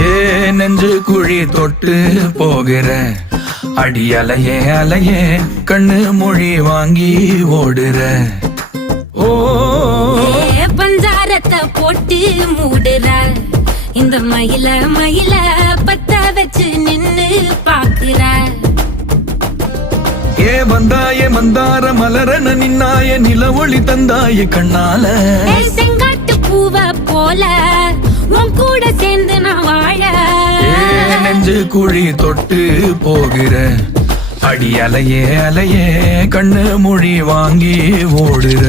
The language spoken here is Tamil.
ஏ நெஞ்சு குழி தொட்டு போகிற அடி அலையே அலையே கண்ணு மொழி வாங்கி ஓடுற. ஓ பஞ்சாரத்தை போட்டு மூடுற இந்த மயில மயில பத்த வச்சு நின்னு பாக்குற. ஏ வந்தாய மந்தார மலரன நின்னாய நில ஒளி தந்தாய கண்ணால. செங்காட்டு பூவ போல உன் கூட சேர்ந்து நான் வாழ. நெஞ்சு குழி தொட்டு போகிற அடி அலையே அலையே கண்ணு மொழி வாங்கி ஓடுற.